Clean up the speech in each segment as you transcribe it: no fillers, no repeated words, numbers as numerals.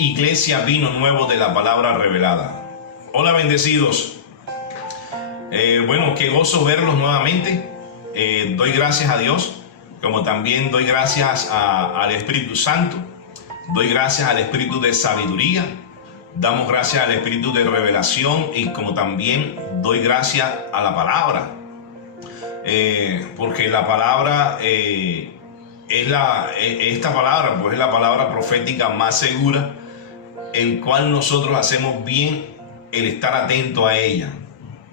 Iglesia Vino Nuevo de la Palabra Revelada. Hola, bendecidos. Bueno, qué gozo verlos nuevamente. Doy gracias a Dios, como también doy gracias al Espíritu Santo. Doy gracias al Espíritu de sabiduría. Damos gracias al Espíritu de revelación y como también doy gracias a la palabra. Porque la palabra esta palabra pues es la palabra profética más segura, en cual nosotros hacemos bien el estar atento a ella,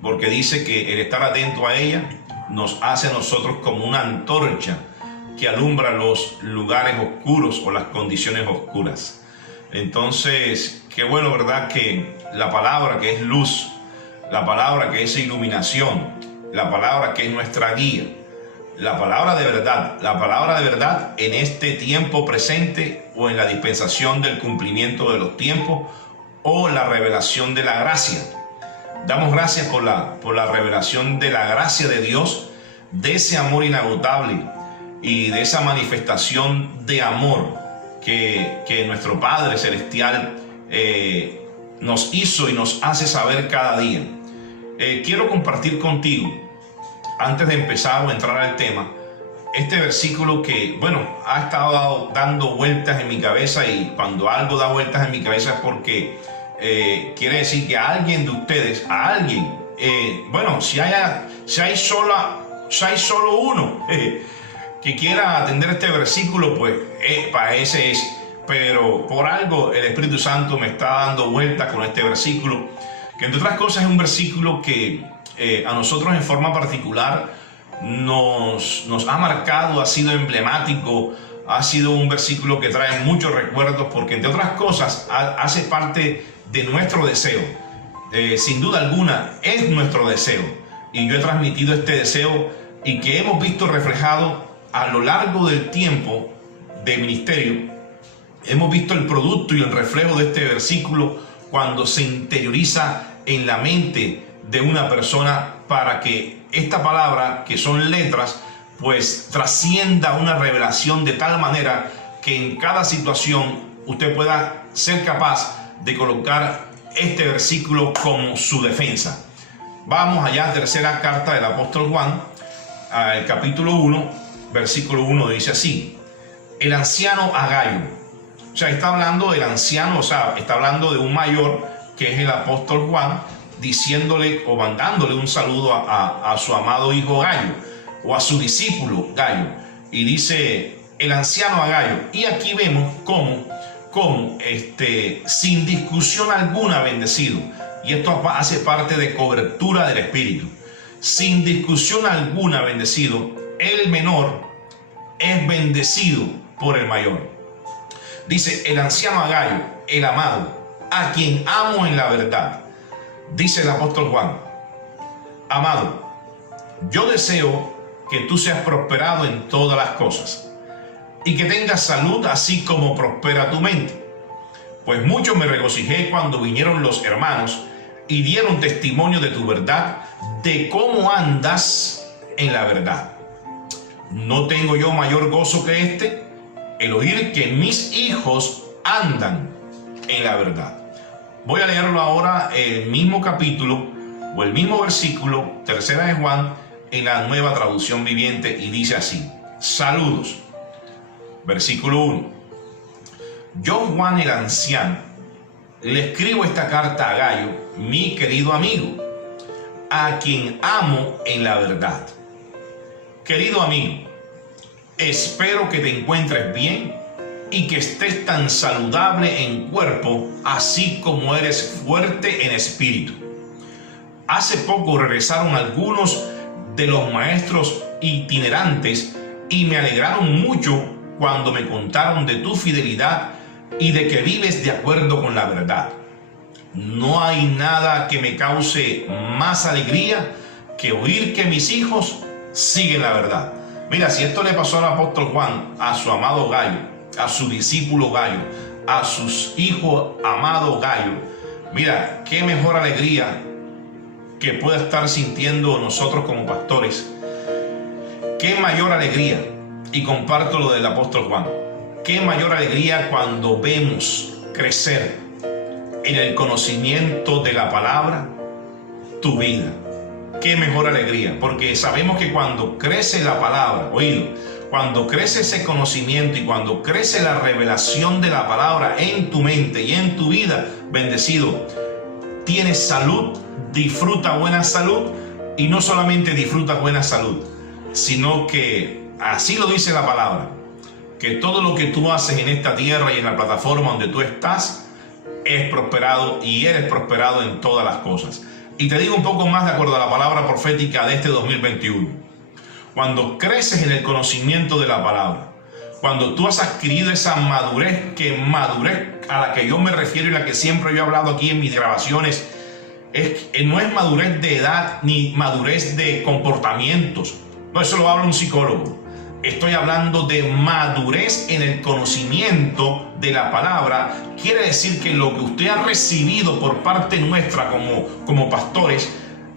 porque dice que el estar atento a ella nos hace a nosotros como una antorcha que alumbra los lugares oscuros o las condiciones oscuras. Entonces, qué bueno, ¿verdad? Que la palabra que es luz, la palabra que es iluminación, la palabra que es nuestra guía, la palabra de verdad en este tiempo presente o en la dispensación del cumplimiento de los tiempos o la revelación de la gracia. Damos gracias por la revelación de la gracia de Dios, de ese amor inagotable y de esa manifestación de amor que nuestro Padre Celestial nos hizo y nos hace saber cada día. Quiero compartir contigo, antes de empezar o entrar al tema, este versículo que, bueno, ha estado dando vueltas en mi cabeza, y cuando algo da vueltas en mi cabeza es porque quiere decir que a alguien de ustedes, bueno, si hay solo uno que quiera atender este versículo, pues para ese es. Pero por algo el Espíritu Santo me está dando vueltas con este versículo, que entre otras cosas es un versículo que a nosotros en forma particular nos ha marcado, ha sido emblemático, ha sido un versículo que trae muchos recuerdos, porque entre otras cosas hace parte de nuestro deseo. Sin duda alguna es nuestro deseo, y yo he transmitido este deseo y que hemos visto reflejado a lo largo del tiempo de ministerio. Hemos visto el producto y el reflejo de este versículo cuando se interioriza en la mente de una persona, para que esta palabra, que son letras, pues trascienda una revelación de tal manera que en cada situación usted pueda ser capaz de colocar este versículo como su defensa. Vamos allá, tercera carta del apóstol Juan, al capítulo 1, versículo 1, dice así: el anciano Agayo. O sea, está hablando del anciano, o sea, está hablando de un mayor que es el apóstol Juan, diciéndole o mandándole un saludo a su amado hijo Gayo, o a su discípulo Gayo, y dice el anciano Agayo. Y aquí vemos cómo sin discusión alguna, bendecido, y esto hace parte de cobertura del Espíritu, sin discusión alguna, bendecido, el menor es bendecido por el mayor. Dice el anciano Agayo, el amado, a quien amo en la verdad. Dice el apóstol Juan: amado, yo deseo que tú seas prosperado en todas las cosas y que tengas salud, así como prospera tu mente. Pues mucho me regocijé cuando vinieron los hermanos y dieron testimonio de tu verdad, de cómo andas en la verdad. No tengo yo mayor gozo que este, el oír que mis hijos andan en la verdad. Voy a leerlo ahora, el mismo capítulo o el mismo versículo, tercera de Juan, en la Nueva Traducción Viviente, y dice así: saludos. Versículo 1. Yo, Juan el anciano, le escribo esta carta a Gayo, mi querido amigo, a quien amo en la verdad. Querido amigo, espero que te encuentres bien y que estés tan saludable en cuerpo, así como eres fuerte en espíritu. Hace poco regresaron algunos de los maestros itinerantes y me alegraron mucho cuando me contaron de tu fidelidad y de que vives de acuerdo con la verdad. No hay nada que me cause más alegría que oír que mis hijos siguen la verdad. Mira, si esto le pasó al apóstol Juan, a su amado Gayo, a su discípulo Gayo, a sus hijos amado Gayo, mira, qué mejor alegría que pueda estar sintiendo nosotros como pastores. Qué mayor alegría, y comparto lo del apóstol Juan, qué mayor alegría cuando vemos crecer en el conocimiento de la palabra tu vida. Qué mejor alegría, porque sabemos que cuando crece la palabra, oído, cuando crece ese conocimiento y cuando crece la revelación de la palabra en tu mente y en tu vida, bendecido, tienes salud, disfruta buena salud, y no solamente disfruta buena salud, sino que así lo dice la palabra, que todo lo que tú haces en esta tierra y en la plataforma donde tú estás es prosperado, y eres prosperado en todas las cosas. Y te digo un poco más de acuerdo a la palabra profética de este 2021. Cuando creces en el conocimiento de la palabra, cuando tú has adquirido esa madurez a la que yo me refiero y la que siempre yo he hablado aquí en mis grabaciones, no es madurez de edad ni madurez de comportamientos. No, eso lo habla un psicólogo. Estoy hablando de madurez en el conocimiento de la palabra. Quiere decir que lo que usted ha recibido por parte nuestra como pastores,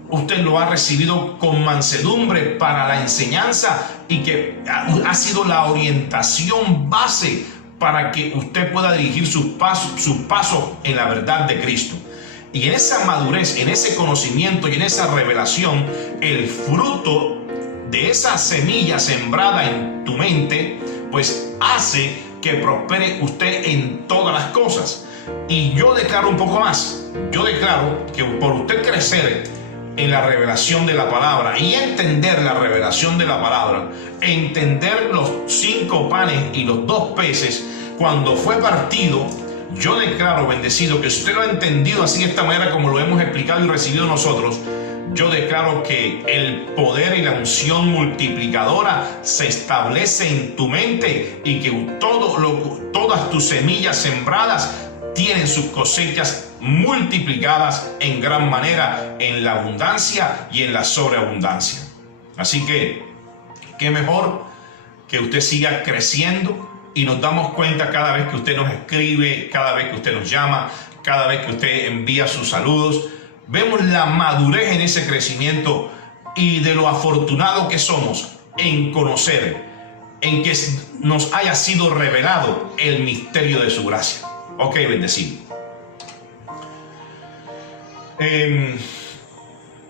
usted lo ha recibido con mansedumbre para la enseñanza, y que ha sido la orientación base para que usted pueda dirigir sus pasos en la verdad de Cristo. Y en esa madurez, en ese conocimiento y en esa revelación, el fruto de esa semilla sembrada en tu mente, pues hace que prospere usted en todas las cosas. Y yo declaro un poco más. Yo declaro que por usted crecer en la revelación de la palabra y entender la revelación de la palabra, entender los 5 panes y los 2 peces cuando fue partido, yo declaro, bendecido, que si usted lo ha entendido así, de esta manera como lo hemos explicado y recibido nosotros, yo declaro que el poder y la unción multiplicadora se establece en tu mente, y que todas tus semillas sembradas tienen sus cosechas multiplicadas en gran manera, en la abundancia y en la sobreabundancia. Así que, qué mejor que usted siga creciendo, y nos damos cuenta cada vez que usted nos escribe, cada vez que usted nos llama, cada vez que usted envía sus saludos. Vemos la madurez en ese crecimiento y de lo afortunado que somos en conocer, en que nos haya sido revelado el misterio de su gracia. Ok, bendecido.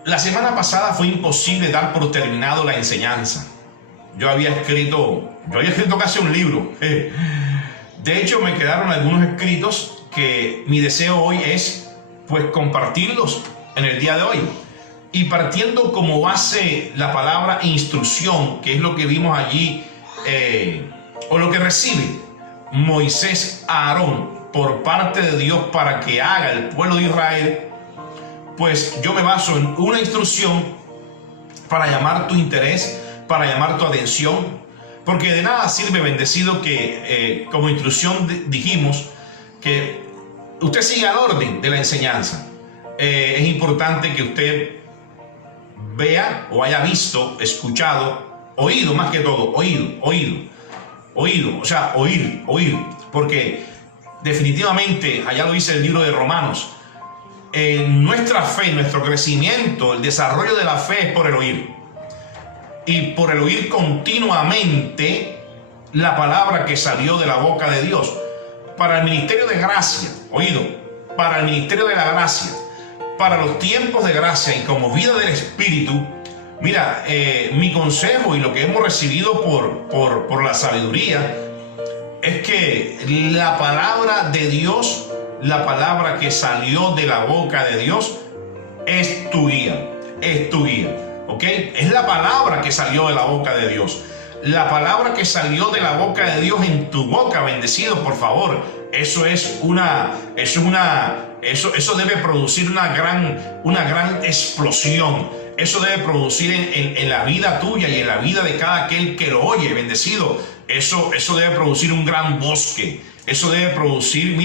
La semana pasada fue imposible dar por terminado la enseñanza. Yo había escrito casi un libro. De hecho, me quedaron algunos escritos que mi deseo hoy es pues compartirlos en el día de hoy. Y partiendo como base la palabra instrucción, que es lo que vimos allí, o lo que recibe Moisés a Aarón por parte de Dios para que haga el pueblo de Israel, pues yo me baso en una instrucción para llamar tu interés, para llamar tu atención, porque de nada sirve, bendecido, que como instrucción dijimos que usted siga el orden de la enseñanza. Es importante que usted vea o haya visto, escuchado, oído más que todo, oído, o sea, oír, porque definitivamente, allá lo dice el libro de Romanos, nuestra fe, nuestro crecimiento, el desarrollo de la fe es por el oír. Y por el oír continuamente la palabra que salió de la boca de Dios. Para el ministerio de gracia, oído, para el ministerio de la gracia, para los tiempos de gracia y como vida del Espíritu, mira, mi consejo y lo que hemos recibido por la sabiduría es que la palabra de Dios, la palabra que salió de la boca de Dios, es tu guía, ¿ok? Es la palabra que salió de la boca de Dios. La palabra que salió de la boca de Dios en tu boca, bendecido, por favor. Eso debe producir una gran explosión. Eso debe producir en la vida tuya y en la vida de cada aquel que lo oye, bendecido. Eso debe producir un gran bosque. Eso debe producir,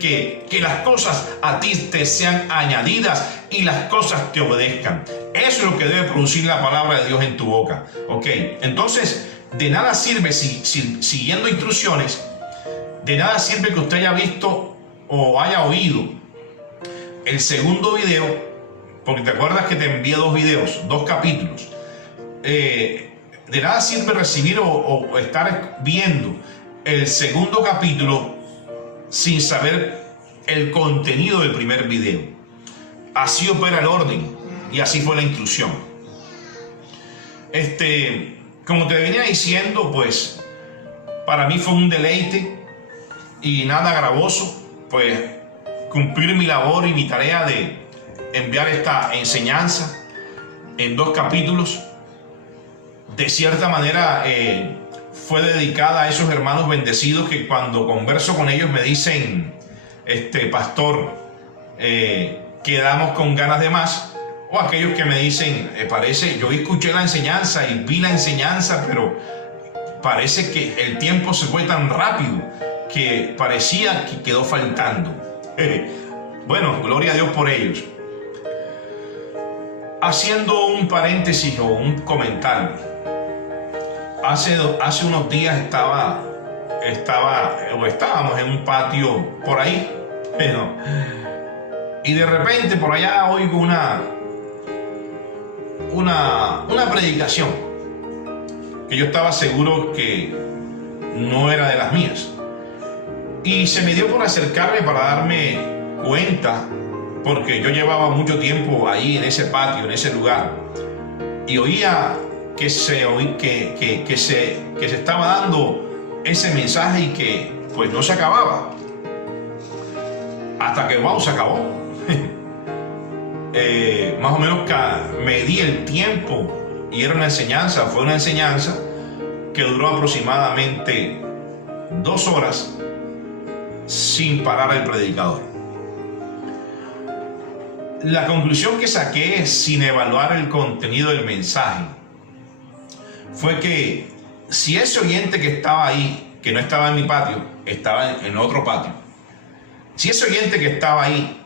que las cosas a ti te sean añadidas y las cosas te obedezcan. Eso es lo que debe producir la palabra de Dios en tu boca. Ok, entonces de nada sirve, siguiendo instrucciones, de nada sirve que usted haya visto o haya oído el segundo video, porque te acuerdas que te envié 2 videos, 2 capítulos. De nada sirve recibir o estar viendo el segundo capítulo sin saber el contenido del primer video. Así opera el orden y así fue la instrucción. Como te venía diciendo, pues para mí fue un deleite y nada gravoso, pues cumplir mi labor y mi tarea de enviar esta enseñanza en 2 capítulos. De cierta manera fue dedicada a esos hermanos bendecidos que cuando converso con ellos me dicen, pastor, quedamos con ganas de más. O aquellos que me dicen, parece, yo escuché la enseñanza y vi la enseñanza, pero parece que el tiempo se fue tan rápido que parecía que quedó faltando. Bueno, gloria a Dios por ellos. Haciendo un paréntesis o un comentario, hace unos días estábamos en un patio por ahí, y de repente por allá oigo una predicación que yo estaba seguro que no era de las mías, y se me dio por acercarme para darme cuenta, porque yo llevaba mucho tiempo ahí en ese patio, en ese lugar, y oía que se estaba dando ese mensaje y que pues no se acababa, hasta que se acabó. Más o menos medí el tiempo y era fue una enseñanza que duró aproximadamente 2 horas sin parar el predicador. La conclusión que saqué sin evaluar el contenido del mensaje fue que si ese oyente que estaba ahí, que no estaba en mi patio, estaba en otro patio, si ese oyente que estaba ahí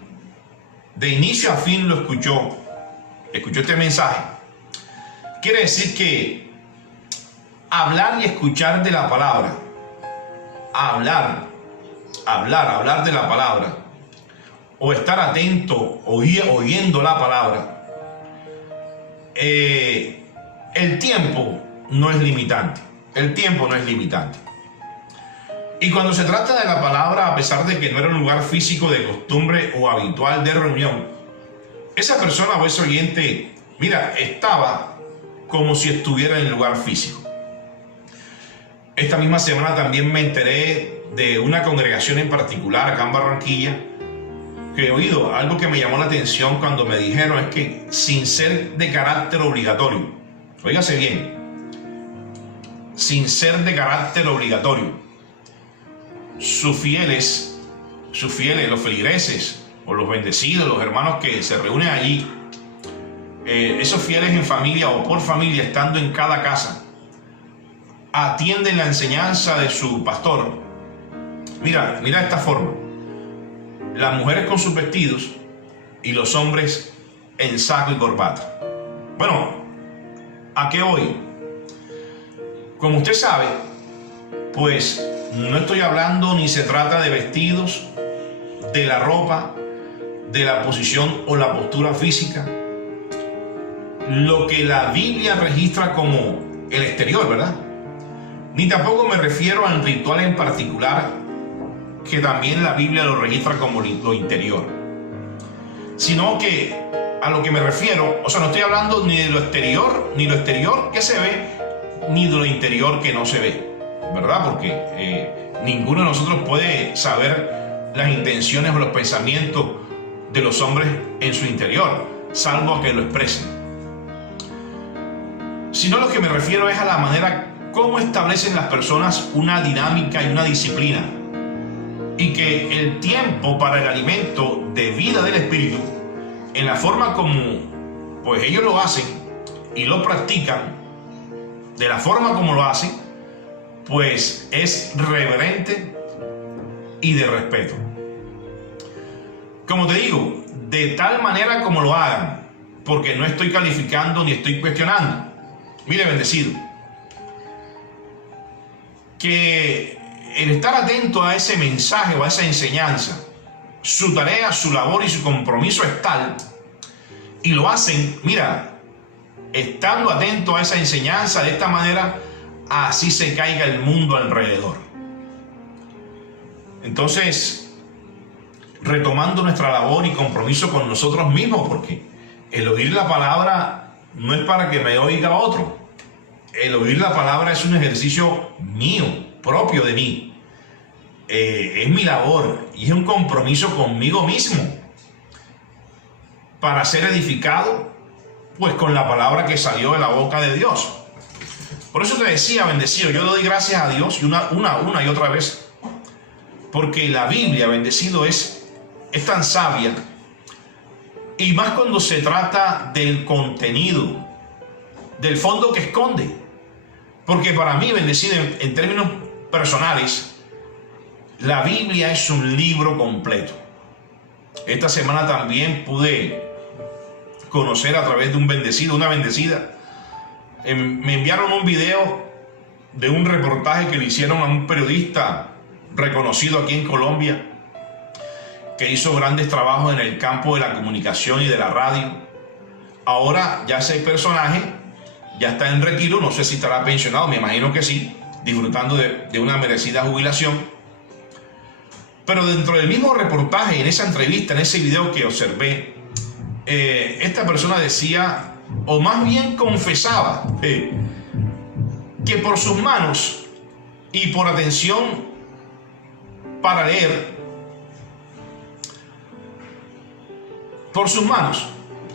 de inicio a fin lo escuchó este mensaje, quiere decir que hablar y escuchar de la palabra, hablar de la palabra, o estar atento oyendo la palabra, el tiempo no es limitante. Y cuando se trata de la palabra, a pesar de que no era un lugar físico de costumbre o habitual de reunión, esa persona o ese oyente, estaba como si estuviera en el lugar físico. Esta misma semana también me enteré de una congregación en particular acá en Barranquilla, que he oído algo que me llamó la atención cuando me dijeron, es que sin ser de carácter obligatorio, óigase bien, sin ser de carácter obligatorio, sus fieles, los feligreses o los bendecidos, los hermanos que se reúnen allí, esos fieles en familia o por familia, estando en cada casa, atienden la enseñanza de su pastor. Mira esta forma: las mujeres con sus vestidos y los hombres en saco y corbata. Bueno, ¿a qué voy? Como usted sabe, pues no estoy hablando ni se trata de vestidos, de la ropa, de la posición o la postura física, lo que la Biblia registra como el exterior, ¿verdad? Ni tampoco me refiero al ritual en particular, que también la Biblia lo registra como lo interior, sino que a lo que me refiero, no estoy hablando ni de lo exterior que se ve, ni de lo interior que no se ve, ¿verdad? Porque ninguno de nosotros puede saber las intenciones o los pensamientos de los hombres en su interior, salvo a que lo expresen. Sino lo que me refiero es a la manera como establecen las personas una dinámica y una disciplina, y que el tiempo para el alimento de vida del espíritu, en la forma como pues ellos lo hacen y lo practican, de la forma como lo hacen, pues es reverente y de respeto. Como te digo, de tal manera como lo hagan, porque no estoy calificando ni estoy cuestionando. Mire, bendecido, que el estar atento a ese mensaje o a esa enseñanza, su tarea, su labor y su compromiso es tal, y lo hacen, estando atento a esa enseñanza de esta manera, así se caiga el mundo alrededor. Entonces, retomando nuestra labor y compromiso con nosotros mismos, porque el oír la palabra no es para que me oiga otro. El oír la palabra es un ejercicio mío, propio de mí. Es mi labor y es un compromiso conmigo mismo para ser edificado, pues con la palabra que salió de la boca de Dios. Por eso te decía, bendecido, yo doy gracias a Dios y una y otra vez, porque la Biblia, bendecido, es tan sabia, y más cuando se trata del contenido, del fondo que esconde. Porque para mí, bendecido, en términos personales, la Biblia es un libro completo. Esta semana también pude conocer a través de un bendecido, una bendecida. Me enviaron un video de un reportaje que le hicieron a un periodista reconocido aquí en Colombia, que hizo grandes trabajos en el campo de la comunicación y de la radio. Ahora ya ese personaje ya está en retiro, no sé si estará pensionado, me imagino que sí, disfrutando de una merecida jubilación. Pero dentro del mismo reportaje, en esa entrevista, en ese video que observé, esta persona decía, o más bien confesaba, que por sus manos y por atención para leer, por sus manos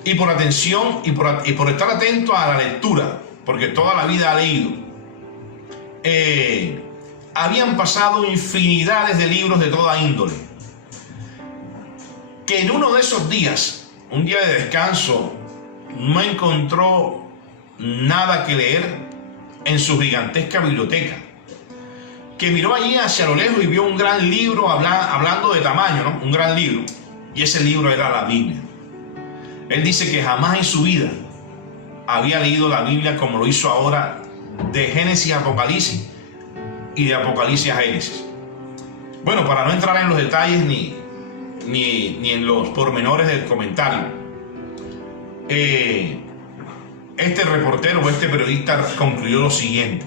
y por atención y por estar atento a la lectura, porque toda la vida ha leído, habían pasado infinidades de libros de toda índole, que en uno de esos días, un día de descanso, no encontró nada que leer en su gigantesca biblioteca, que miró allí hacia lo lejos y vio un gran libro, hablando de tamaño, ¿no? Un gran libro, y ese libro era la Biblia. Él dice que jamás en su vida había leído la Biblia como lo hizo ahora, de Génesis a Apocalipsis y de Apocalipsis a Génesis. Bueno, para no entrar en los detalles ni en los pormenores del comentario, este reportero o este periodista concluyó lo siguiente.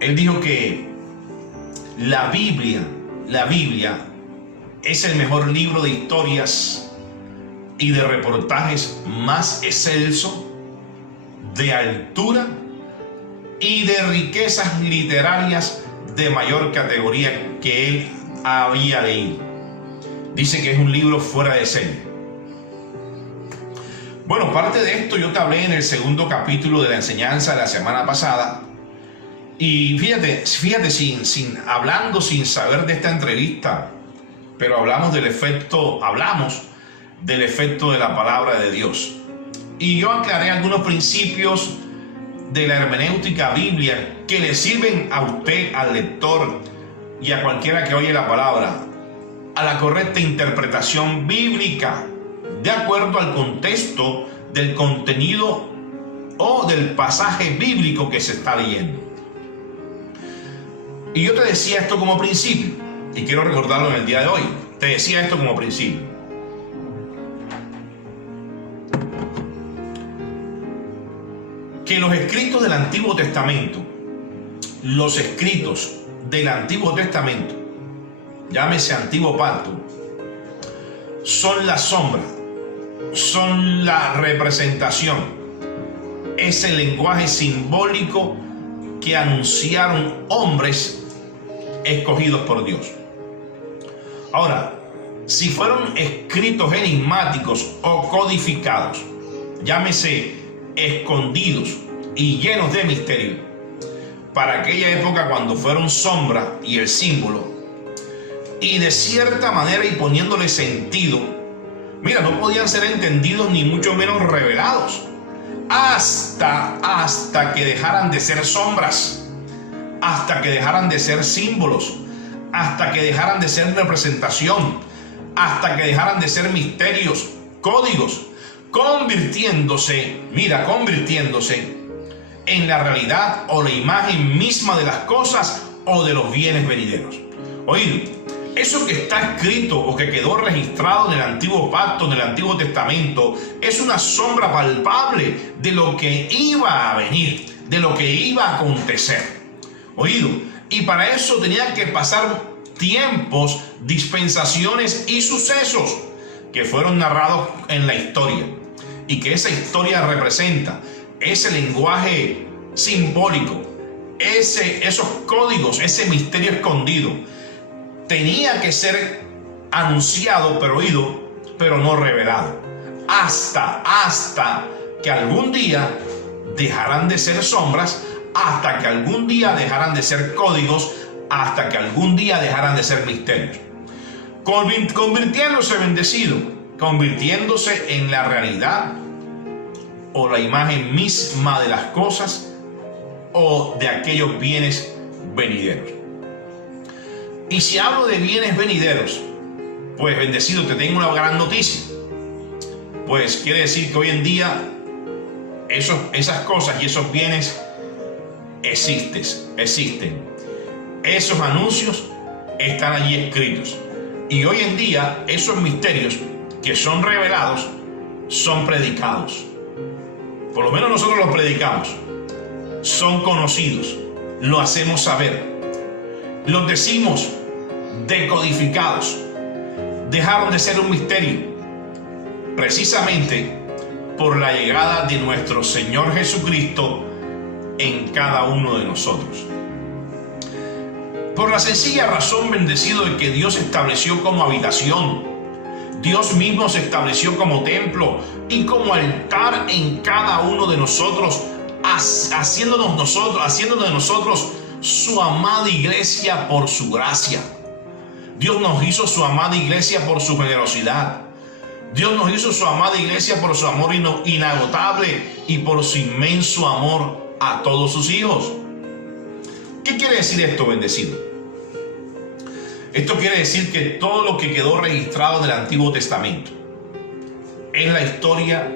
Él dijo que la Biblia es el mejor libro de historias y de reportajes más excelso, de altura y de riquezas literarias de mayor categoría que él había leído. Dice que es un libro fuera de serie. Bueno, parte de esto yo te hablé en el segundo capítulo de la enseñanza de la semana pasada. Y fíjate, hablando sin saber de esta entrevista, pero hablamos del efecto de la palabra de Dios. Y yo aclaré algunos principios de la hermenéutica biblia que le sirven a usted, al lector y a cualquiera que oye la palabra, a la correcta interpretación bíblica, de acuerdo al contexto del contenido o del pasaje bíblico que se está leyendo. Y yo te decía esto como principio, y quiero recordarlo en el día de hoy. Te decía esto como principio. Que los escritos del Antiguo Testamento, llámese Antiguo Pacto, son la sombra, son la representación, es el lenguaje simbólico que anunciaron hombres escogidos por Dios. Ahora, si fueron escritos enigmáticos o codificados, llámese escondidos y llenos de misterio, para aquella época cuando fueron sombra y el símbolo, y de cierta manera y poniéndole sentido, mira, no podían ser entendidos ni mucho menos revelados, hasta que dejaran de ser sombras, hasta que dejaran de ser símbolos, hasta que dejaran de ser representación, hasta que dejaran de ser misterios, códigos, convirtiéndose en la realidad o la imagen misma de las cosas o de los bienes venideros. Oíd, eso que está escrito o que quedó registrado en el Antiguo Pacto, en el Antiguo Testamento, es una sombra palpable de lo que iba a venir, de lo que iba a acontecer. Oído, Y para eso tenían que pasar tiempos, dispensaciones y sucesos que fueron narrados en la historia. Y que esa historia representa ese lenguaje simbólico, esos códigos, ese misterio escondido. Tenía que ser anunciado, pero oído, pero no revelado. Hasta que algún día dejarán de ser sombras, hasta que algún día dejarán de ser códigos, hasta que algún día dejarán de ser misterios. Convirtiéndose bendecido, convirtiéndose en la realidad o la imagen misma de las cosas o de aquellos bienes venideros. Y si hablo de bienes venideros, pues bendecido, te tengo una gran noticia. Pues quiere decir que hoy en día esas cosas y esos bienes existen. Esos anuncios están allí escritos. Y hoy en día esos misterios que son revelados son predicados. Por lo menos nosotros los predicamos. Son conocidos. Lo hacemos saber. Los decimos decodificados. Dejaron de ser un misterio precisamente por la llegada de nuestro Señor Jesucristo en cada uno de nosotros. Por la sencilla razón, bendecido, de que Dios estableció como habitación, Dios mismo se estableció como templo y como altar en cada uno de nosotros, haciéndonos de nosotros su amada iglesia por su gracia. Dios nos hizo su amada iglesia por su generosidad. Dios nos hizo su amada iglesia por su amor inagotable y por su inmenso amor a todos sus hijos. ¿Qué quiere decir esto, bendecido? Esto quiere decir que todo lo que quedó registrado del Antiguo Testamento es la historia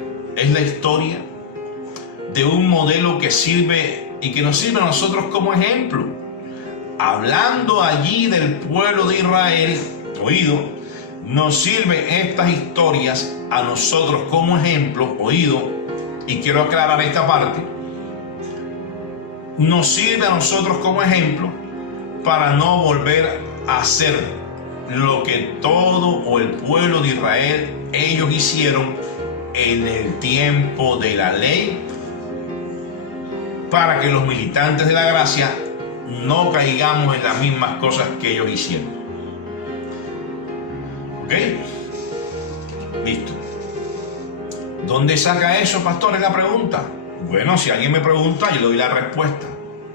de un modelo que sirve y que nos sirve a nosotros como ejemplo. Hablando allí del pueblo de Israel, oído, nos sirven estas historias a nosotros como ejemplo, oído, y quiero aclarar esta parte, nos sirve a nosotros como ejemplo para no volver a hacer lo que todo o el pueblo de Israel, ellos hicieron en el tiempo de la ley, para que los militantes de la gracia no caigamos en las mismas cosas que ellos hicieron. ¿Ok? Listo. ¿Dónde saca eso, pastor? Es la pregunta. Bueno, si alguien me pregunta, yo le doy la respuesta.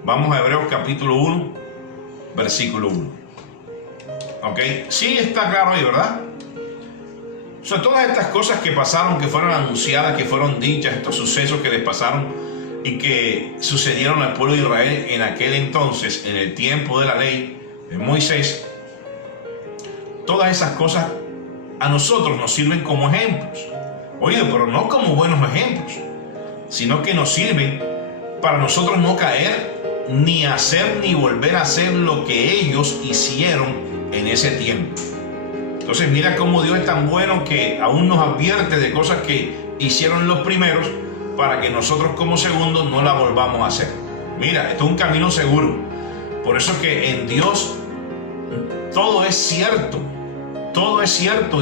Vamos a Hebreos capítulo 1, versículo 1. ¿Ok? Sí, está claro ahí, ¿verdad? O sea, todas estas cosas que pasaron, que fueron anunciadas, que fueron dichas, estos sucesos que les pasaron y que sucedieron al pueblo de Israel en aquel entonces, en el tiempo de la ley de Moisés, todas esas cosas a nosotros nos sirven como ejemplos. Oído, pero no como buenos ejemplos, sino que nos sirven para nosotros no caer, ni hacer ni volver a hacer lo que ellos hicieron en ese tiempo. Entonces mira cómo Dios es tan bueno que aún nos advierte de cosas que hicieron los primeros para que nosotros como segundos no la volvamos a hacer. Mira, esto es un camino seguro. Por eso que en Dios todo es cierto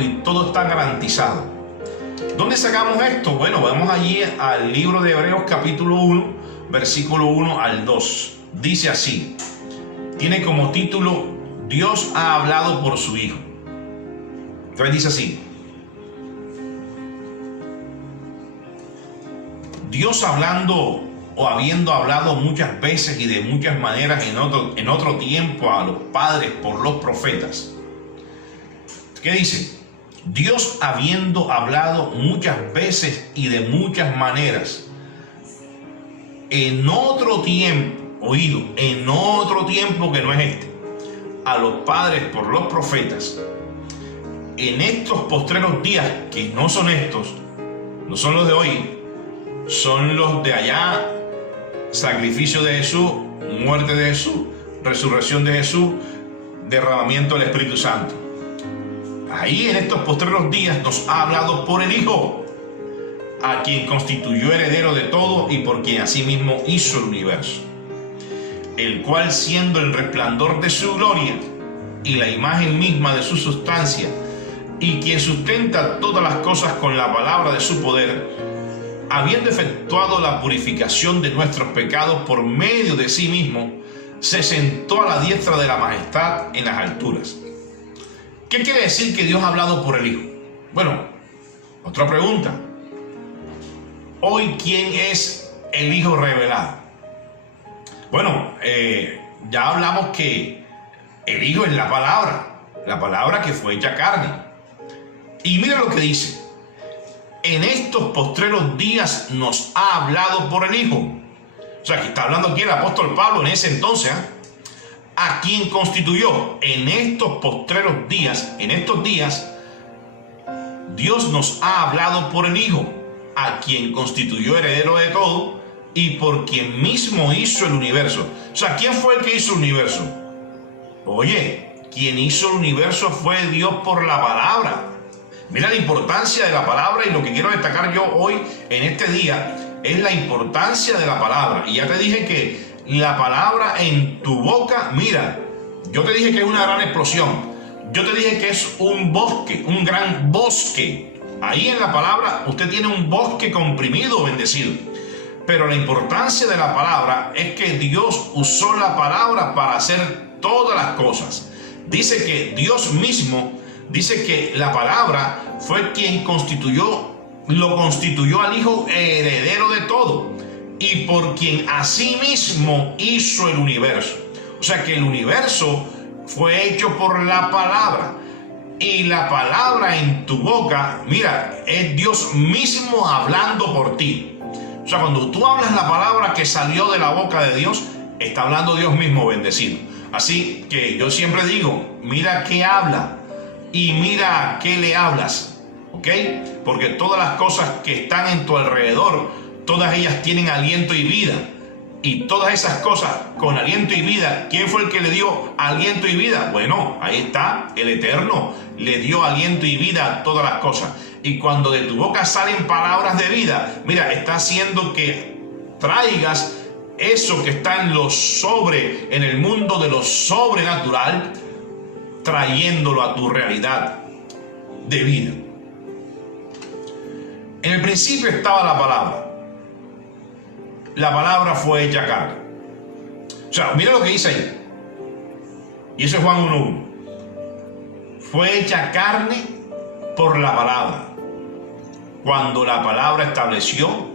y todo está garantizado. ¿Dónde sacamos esto? Bueno, vamos allí al libro de Hebreos capítulo 1, versículo 1 al 2. Dice así, tiene como título, Dios ha hablado por su Hijo. Entonces dice así, Dios hablando o habiendo hablado muchas veces y de muchas maneras en otro tiempo a los padres por los profetas. ¿Qué dice? Dios habiendo hablado muchas veces y de muchas maneras en otro tiempo, oído, en otro tiempo que no es este, a los padres por los profetas, en estos postreros días que no son estos, no son los de hoy, son los de allá, sacrificio de Jesús, muerte de Jesús, resurrección de Jesús, derramamiento del Espíritu Santo. Ahí en estos postreros días nos ha hablado por el Hijo, a quien constituyó heredero de todo y por quien asimismo hizo el universo. el cual siendo el resplandor de su gloria y la imagen misma de su sustancia, y quien sustenta todas las cosas con la palabra de su poder, habiendo efectuado la purificación de nuestros pecados por medio de sí mismo, se sentó a la diestra de la majestad en las alturas. ¿Qué quiere decir que Dios ha hablado por el Hijo? Bueno, otra pregunta. Hoy, ¿quién es el Hijo revelado? Bueno, ya hablamos que el Hijo es la palabra que fue hecha carne. Y mira lo que dice: en estos postreros días nos ha hablado por el Hijo. O sea, que está hablando aquí el apóstol Pablo en ese entonces, a quien constituyó en estos postreros días, Dios nos ha hablado por el Hijo, a quien constituyó heredero de todo y por quien mismo hizo el universo. O sea, ¿quién fue el que hizo el universo? Oye, quien hizo el universo fue Dios por la palabra. Mira la importancia de la palabra, y lo que quiero destacar yo hoy en este día es la importancia de la palabra. Y ya te dije que la palabra en tu boca, mira, yo te dije que es una gran explosión. Yo te dije que es un bosque, un gran bosque. Ahí en la palabra usted tiene un bosque comprimido, bendecido. Pero la importancia de la palabra es que Dios usó la palabra para hacer todas las cosas. Dice que Dios mismo, dice que la palabra fue quien lo constituyó al Hijo heredero de todo y por quien asimismo hizo el universo. O sea que el universo fue hecho por la palabra, y la palabra en tu boca, mira, es Dios mismo hablando por ti. O sea, cuando tú hablas la palabra que salió de la boca de Dios, está hablando Dios mismo, bendecido. Así que yo siempre digo, mira qué habla y mira a qué le hablas, ¿ok? Porque todas las cosas que están en tu alrededor, todas ellas tienen aliento y vida. Y todas esas cosas con aliento y vida, ¿quién fue el que le dio aliento y vida? Bueno, ahí está, el Eterno le dio aliento y vida a todas las cosas. Y cuando de tu boca salen palabras de vida, mira, está haciendo que traigas eso que está en el mundo de lo sobrenatural, trayéndolo a tu realidad de vida. En el principio estaba la palabra. La palabra fue hecha carne. O sea, mira lo que dice ahí. Y eso es Juan 1:1. Fue hecha carne por la palabra. Cuando la palabra estableció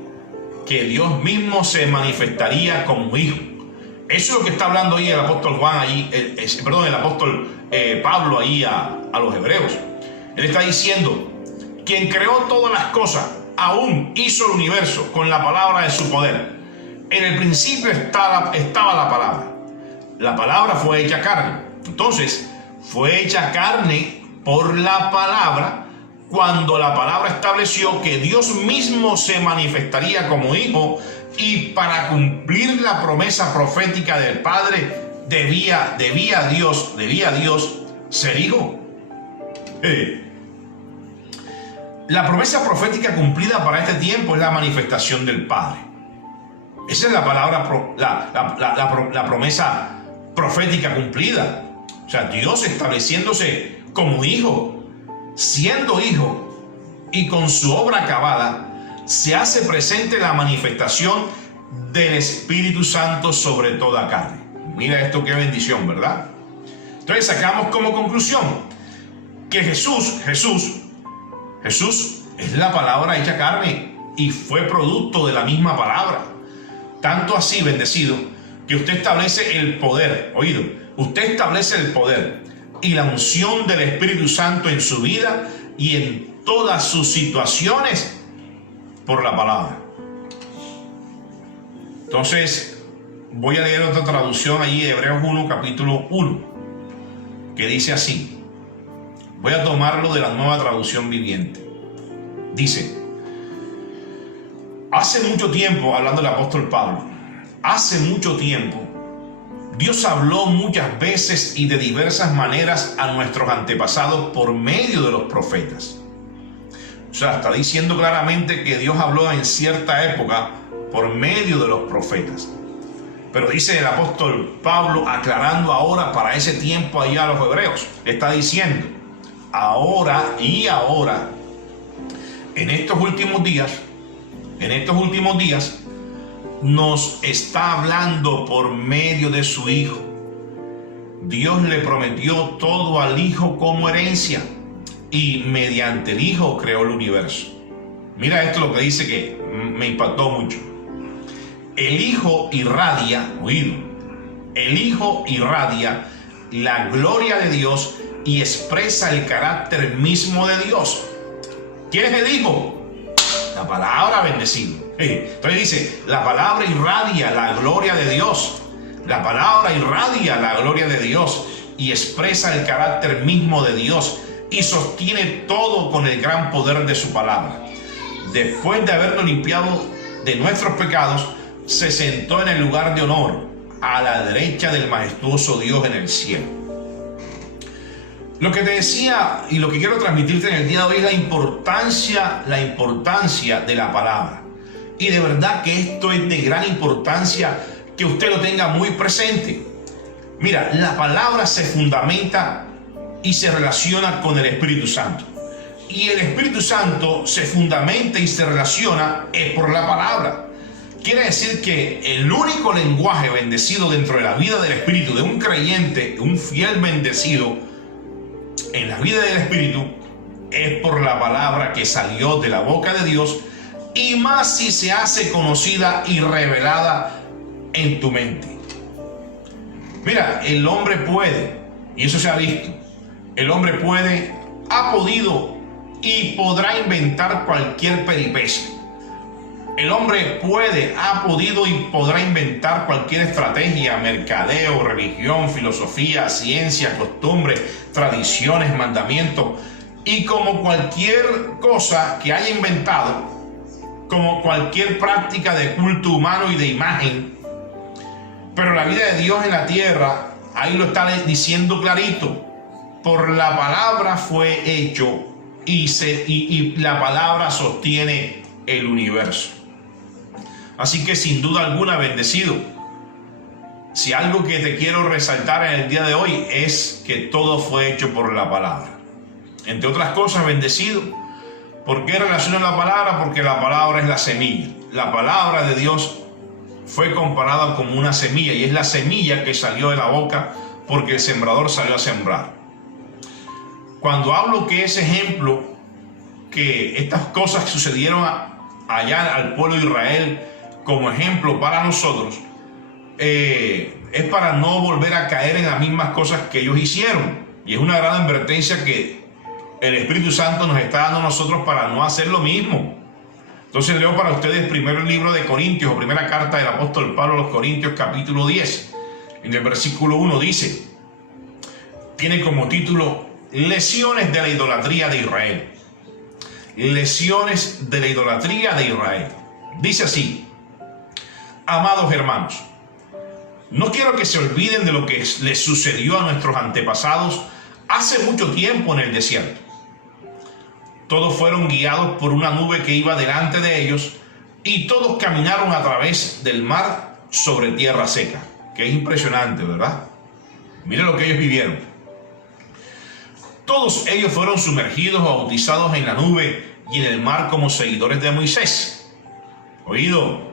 que Dios mismo se manifestaría como Hijo. Eso es lo que está hablando ahí el apóstol Juan, el apóstol Pablo ahí a los hebreos. Él está diciendo: quien creó todas las cosas, aún hizo el universo con la palabra de su poder. En el principio estaba la palabra. La palabra fue hecha carne. Entonces, fue hecha carne por la palabra cuando la palabra estableció que Dios mismo se manifestaría como Hijo, y para cumplir la promesa profética del Padre debía Dios ser Hijo. La promesa profética cumplida para este tiempo es la manifestación del Padre. Esa es la palabra, la promesa profética cumplida. O sea, Dios estableciéndose como Hijo, siendo Hijo, y con su obra acabada, se hace presente la manifestación del Espíritu Santo sobre toda carne. Mira esto, qué bendición, ¿verdad? Entonces sacamos como conclusión que Jesús es la palabra hecha carne y fue producto de la misma palabra. Tanto así, bendecido, que usted establece el poder, oído, usted establece el poder y la unción del Espíritu Santo en su vida y en todas sus situaciones por la palabra. Entonces, voy a leer otra traducción allí de Hebreos 1, capítulo 1, que dice así. Voy a tomarlo de la Nueva Traducción Viviente. Dice: hace mucho tiempo, hablando el apóstol Pablo, hace mucho tiempo, Dios habló muchas veces y de diversas maneras a nuestros antepasados por medio de los profetas. O sea, está diciendo claramente que Dios habló en cierta época por medio de los profetas. Pero dice el apóstol Pablo, aclarando ahora para ese tiempo allá a los hebreos, está diciendo, ahora, en estos últimos días, nos está hablando por medio de su Hijo. Dios le prometió todo al Hijo como herencia y mediante el Hijo creó el universo. Mira esto lo que dice que me impactó mucho. El Hijo irradia, la gloria de Dios y expresa el carácter mismo de Dios. ¿Quién es el Hijo? La palabra, bendecido. Entonces dice, la palabra irradia la gloria de Dios. La palabra irradia la gloria de Dios y expresa el carácter mismo de Dios y sostiene todo con el gran poder de su palabra. Después de habernos limpiado de nuestros pecados, se sentó en el lugar de honor a la derecha del majestuoso Dios en el cielo. Lo que te decía y lo que quiero transmitirte en el día de hoy es la importancia de la palabra. Y de verdad que esto es de gran importancia que usted lo tenga muy presente. Mira, la palabra se fundamenta y se relaciona con el Espíritu Santo. Y el Espíritu Santo se fundamenta y se relaciona por la palabra. Quiere decir que el único lenguaje bendecido dentro de la vida del Espíritu de un creyente, un fiel bendecido en la vida del Espíritu, es por la palabra que salió de la boca de Dios, y más si se hace conocida y revelada en tu mente. Mira, el hombre puede, y eso se ha visto, el hombre puede, ha podido y podrá inventar cualquier peripecia. El hombre puede, ha podido y podrá inventar cualquier estrategia, mercadeo, religión, filosofía, ciencia, costumbre, tradiciones, mandamientos. Y como cualquier cosa que haya inventado, como cualquier práctica de culto humano y de imagen, pero la vida de Dios en la tierra, ahí lo está diciendo clarito, por la palabra fue hecho y la palabra sostiene el universo. Así que sin duda alguna, bendecido, si algo que te quiero resaltar en el día de hoy es que todo fue hecho por la palabra. Entre otras cosas, bendecido, ¿por qué relaciona la palabra? Porque la palabra es la semilla. La palabra de Dios fue comparada como una semilla, y es la semilla que salió de la boca porque el sembrador salió a sembrar. Cuando hablo que ese ejemplo, que estas cosas sucedieron allá al pueblo de Israel como ejemplo para nosotros, es para no volver a caer en las mismas cosas que ellos hicieron. Y es una gran advertencia que el Espíritu Santo nos está dando a nosotros para no hacer lo mismo. Entonces leo para ustedes primero el libro de Corintios, o primera carta del apóstol Pablo a los Corintios, capítulo 10. En el versículo 1 dice, tiene como título Lesiones de la idolatría de Israel. Lesiones de la idolatría de Israel. Dice así: amados hermanos, no quiero que se olviden de lo que les sucedió a nuestros antepasados hace mucho tiempo en el desierto. Todos fueron guiados por una nube que iba delante de ellos, y todos caminaron a través del mar sobre tierra seca. Que es impresionante, ¿verdad? Miren lo que ellos vivieron. Todos ellos fueron sumergidos o bautizados en la nube y en el mar como seguidores de Moisés. Oído,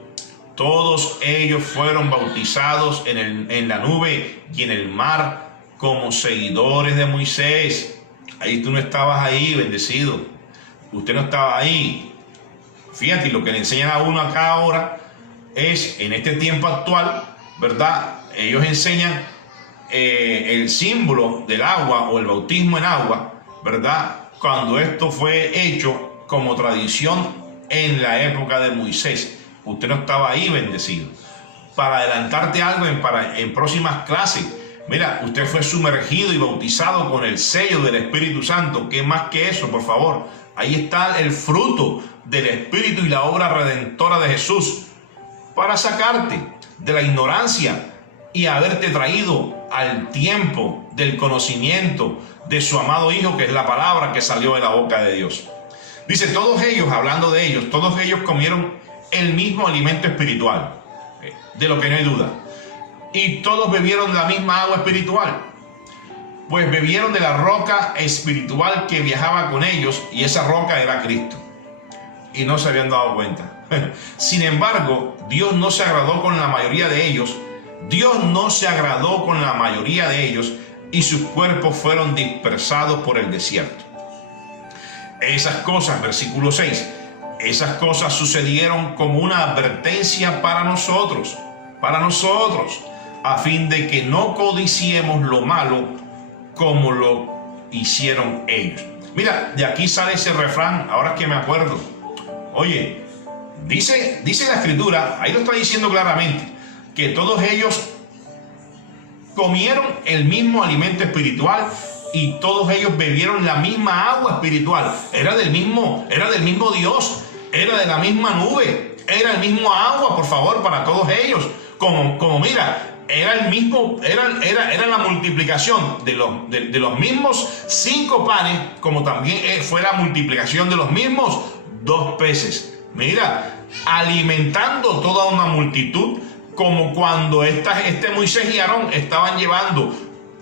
todos ellos fueron bautizados en la nube y en el mar como seguidores de Moisés. Ahí tú no estabas ahí, bendecido. Usted no estaba ahí. Fíjate, lo que le enseñan a uno acá ahora es, en este tiempo actual, ¿verdad? Ellos enseñan el símbolo del agua o el bautismo en agua, ¿verdad? Cuando esto fue hecho como tradición en la época de Moisés. Usted no estaba ahí, bendecido. Para adelantarte algo en próximas clases, mira, usted fue sumergido y bautizado con el sello del Espíritu Santo. ¿Qué más que eso, por favor? Ahí está el fruto del Espíritu y la obra redentora de Jesús para sacarte de la ignorancia y haberte traído al tiempo del conocimiento de su amado Hijo, que es la palabra que salió de la boca de Dios. Dice, todos ellos, hablando de ellos, todos ellos comieron el mismo alimento espiritual, de lo que no hay duda. y todos bebieron de la misma agua espiritual. Pues bebieron de la roca espiritual que viajaba con ellos, y esa roca era Cristo. Y no se habían dado cuenta. Sin embargo, Dios no se agradó con la mayoría de ellos. Dios no se agradó con la mayoría de ellos, y sus cuerpos fueron dispersados por el desierto. Esas cosas, versículo 6, esas cosas sucedieron como una advertencia para nosotros, a fin de que no codiciemos lo malo como lo hicieron ellos. Mira, de aquí sale ese refrán, ahora que me acuerdo. Oye, dice la escritura, ahí lo está diciendo claramente, que todos ellos comieron el mismo alimento espiritual y todos ellos bebieron la misma agua espiritual. Era del mismo Dios, era de la misma nube, era el mismo agua, por favor, para todos ellos. Como mira, era el mismo, era la multiplicación de los mismos 5 panes, como también fue la multiplicación de los mismos 2 peces. Mira, alimentando toda una multitud, como cuando Moisés y Aarón estaban llevando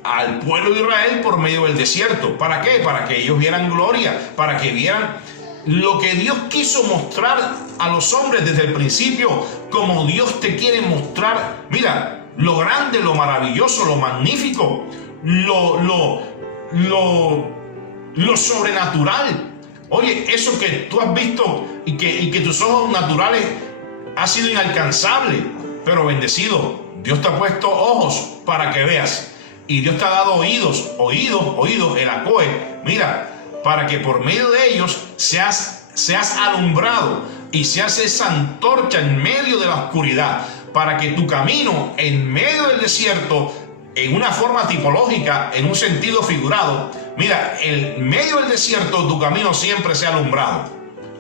al pueblo de Israel por medio del desierto. ¿Para qué? Para que ellos vieran gloria, para que vieran lo que Dios quiso mostrar a los hombres desde el principio, como Dios te quiere mostrar. Mira, lo grande, lo maravilloso, lo magnífico, lo sobrenatural. Oye, eso que tú has visto y que tus ojos naturales ha sido inalcanzable, pero bendecido. Dios te ha puesto ojos para que veas. Y Dios te ha dado oídos, el acoe, mira, para que por medio de ellos seas alumbrado y seas esa antorcha en medio de la oscuridad, para que tu camino en medio del desierto, en una forma tipológica, en un sentido figurado, mira, en medio del desierto tu camino siempre sea alumbrado.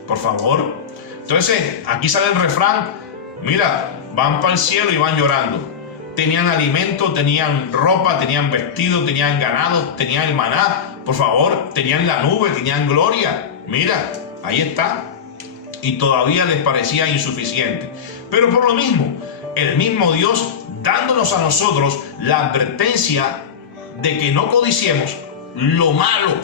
Por favor. Entonces, aquí sale el refrán, mira, van para el cielo y van llorando. Tenían alimento, tenían ropa, tenían vestido, tenían ganado, tenían el maná, por favor, tenían la nube, tenían gloria. Mira, ahí está. Y todavía les parecía insuficiente. Pero por lo mismo, el mismo Dios dándonos a nosotros la advertencia de que no codiciemos lo malo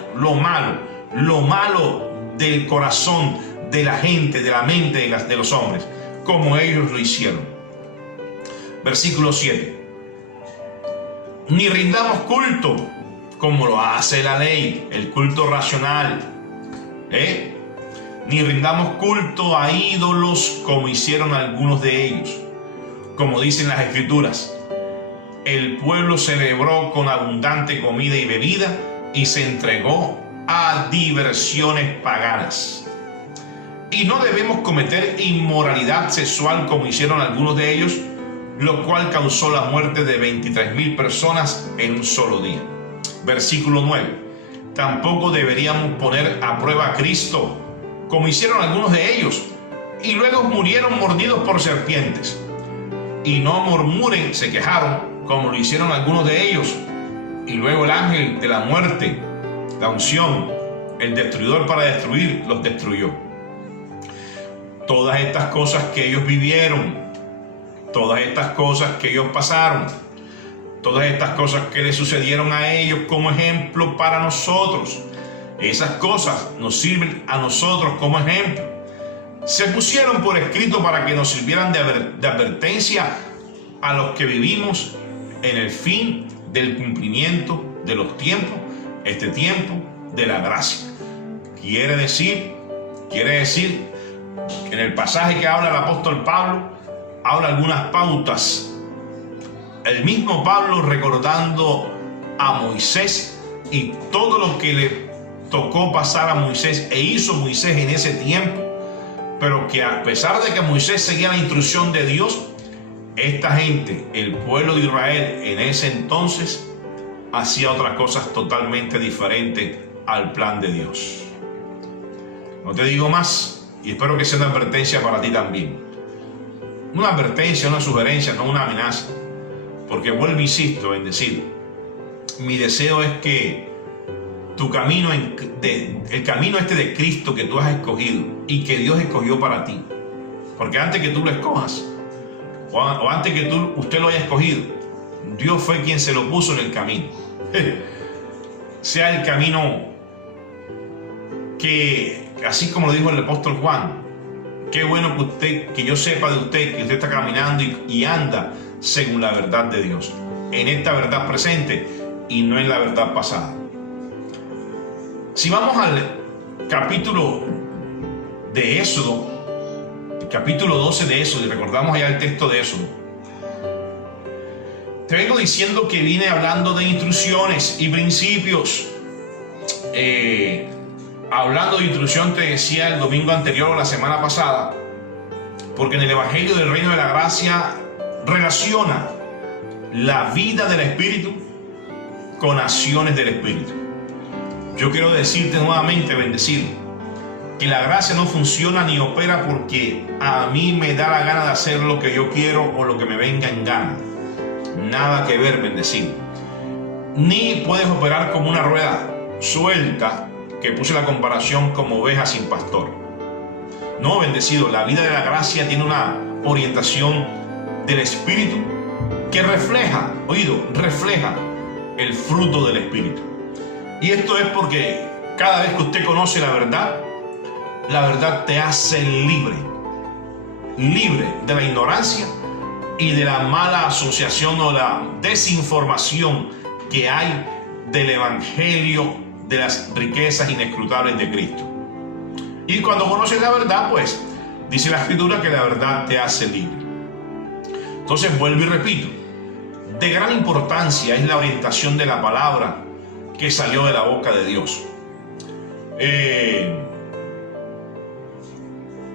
del corazón de la gente, de la mente de los hombres, como ellos lo hicieron. Versículo 7. Ni rindamos culto como lo hace la ley, el culto racional. Ni rindamos culto a ídolos como hicieron algunos de ellos. Como dicen las escrituras, el pueblo celebró con abundante comida y bebida y se entregó a diversiones paganas. Y no debemos cometer inmoralidad sexual como hicieron algunos de ellos, lo cual causó la muerte de 23,000 personas en un solo día. Versículo 9. Tampoco deberíamos poner a prueba a Cristo, como hicieron algunos de ellos, y luego murieron mordidos por serpientes. Y no murmuren, se quejaron, como lo hicieron algunos de ellos, y luego el ángel de la muerte, la unción, el destruidor para destruir, los destruyó. Todas estas cosas que ellos vivieron, todas estas cosas que ellos pasaron, todas estas cosas que les sucedieron a ellos como ejemplo para nosotros, esas cosas nos sirven a nosotros como ejemplo. Se pusieron por escrito para que nos sirvieran de advertencia a los que vivimos en el fin del cumplimiento de los tiempos, este tiempo de la gracia. Quiere decir que en el pasaje que habla el apóstol Pablo, habla algunas pautas. El mismo Pablo recordando a Moisés y todo lo que le tocó pasar a Moisés e hizo Moisés en ese tiempo, pero que a pesar de que Moisés seguía la instrucción de Dios, esta gente, el pueblo de Israel en ese entonces, hacía otras cosas totalmente diferentes al plan de Dios. No te digo más, y espero que sea una advertencia para ti también. Una advertencia, una sugerencia, no una amenaza. Porque vuelvo, insisto, en decir, mi deseo es que tu camino, el camino de Cristo que tú has escogido y que Dios escogió para ti, porque antes que tú lo escojas, o antes que usted lo haya escogido, Dios fue quien se lo puso en el camino. Sea el camino que, así como lo dijo el apóstol Juan, qué bueno que yo sepa de usted que usted está caminando y anda según la verdad de Dios, en esta verdad presente y no en la verdad pasada. Si vamos al capítulo de Éxodo, el capítulo 12 de Éxodo, y recordamos allá el texto de Éxodo, te vengo diciendo que viene hablando de instrucciones y principios. Hablando de instrucción, te decía el domingo anterior o la semana pasada, porque en el Evangelio del Reino de la Gracia relaciona la vida del Espíritu con acciones del Espíritu. Yo quiero decirte nuevamente, bendecido, que la gracia no funciona ni opera porque a mí me da la gana de hacer lo que yo quiero o lo que me venga en gana. Nada que ver, bendecido. Ni puedes operar como una rueda suelta, que puse la comparación como oveja sin pastor. No, bendecido, la vida de la gracia tiene una orientación del Espíritu que refleja el fruto del Espíritu. Y esto es porque cada vez que usted conoce la verdad te hace libre de la ignorancia y de la mala asociación o la desinformación que hay del Evangelio de las riquezas inescrutables de Cristo. Y cuando conoces la verdad, pues dice la Escritura que la verdad te hace libre. Entonces vuelvo y repito, de gran importancia es la orientación de la palabra que salió de la boca de Dios.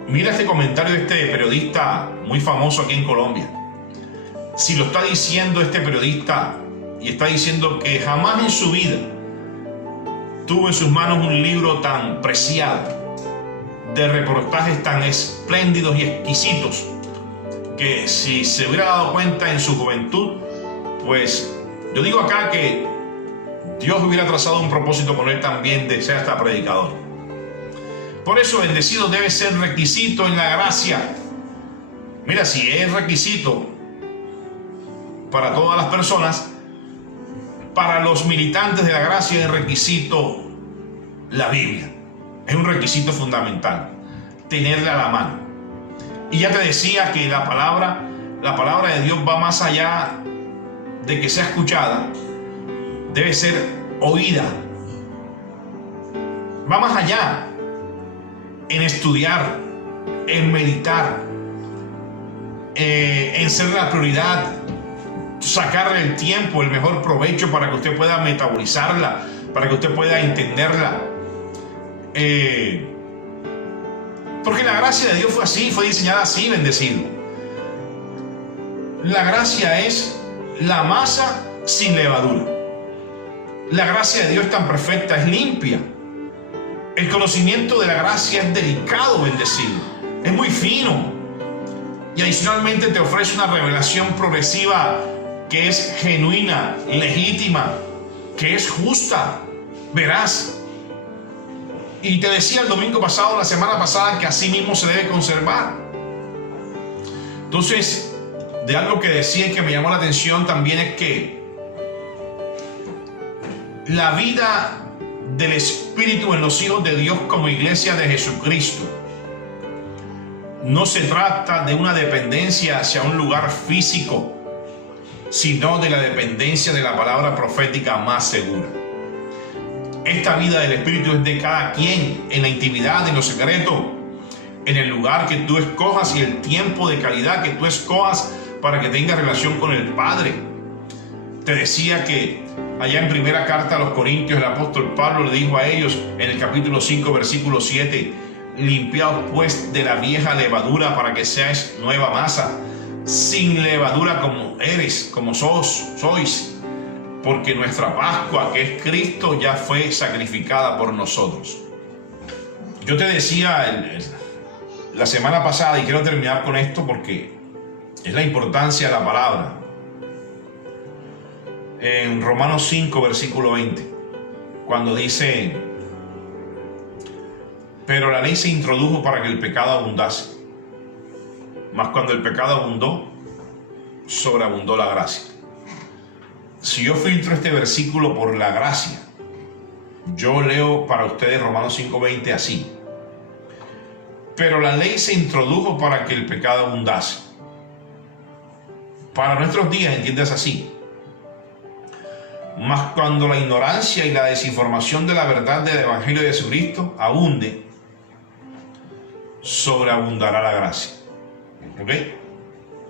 Mira este comentario de este periodista muy famoso aquí en Colombia. Si lo está diciendo este periodista y está diciendo que jamás en su vida tuvo en sus manos un libro tan preciado, de reportajes tan espléndidos y exquisitos, que si se hubiera dado cuenta en su juventud, pues yo digo acá que Dios hubiera trazado un propósito con él también de ser hasta predicador. Por eso, bendecido, debe ser requisito en la gracia. Mira, si es requisito para todas las personas, para los militantes de la gracia es requisito la Biblia. Es un requisito fundamental, tenerla a la mano. Y ya te decía que la palabra de Dios va más allá de que sea escuchada, debe ser oída. Va más allá en estudiar, en meditar, en ser la prioridad, sacarle el tiempo, el mejor provecho para que usted pueda metabolizarla, para que usted pueda entenderla. Porque la gracia de Dios fue así, fue diseñada así, bendecido. La gracia es la masa sin levadura. La gracia de Dios es tan perfecta, es limpia. El conocimiento de la gracia es delicado, bendecido. Es muy fino. Y adicionalmente te ofrece una revelación progresiva que es genuina, legítima, que es justa, veraz. Y te decía el domingo pasado, la semana pasada, que así mismo se debe conservar. Entonces, de algo que decía y que me llamó la atención también es que la vida del Espíritu en los hijos de Dios como iglesia de Jesucristo no se trata de una dependencia hacia un lugar físico, sino de la dependencia de la palabra profética más segura. Esta vida del Espíritu es de cada quien, en la intimidad, en lo secreto, en el lugar que tú escojas y el tiempo de calidad que tú escojas para que tengas relación con el Padre. Te decía que allá en primera carta a los Corintios, el apóstol Pablo le dijo a ellos en el capítulo 5, versículo 7, limpiaos pues de la vieja levadura para que seáis nueva masa, sin levadura como sois, porque nuestra Pascua, que es Cristo, ya fue sacrificada por nosotros. Yo te decía la semana pasada, y quiero terminar con esto porque es la importancia de la palabra. En Romanos 5, versículo 20, cuando dice: pero la ley se introdujo para que el pecado abundase, mas cuando el pecado abundó, sobreabundó la gracia. si yo filtro este versículo por la gracia, yo leo para ustedes Romanos 5:20 así: pero la ley se introdujo para que el pecado abundase. Para nuestros días, entiendes así: mas cuando la ignorancia y la desinformación de la verdad del Evangelio de Jesucristo abunde, sobreabundará la gracia. ¿Ok?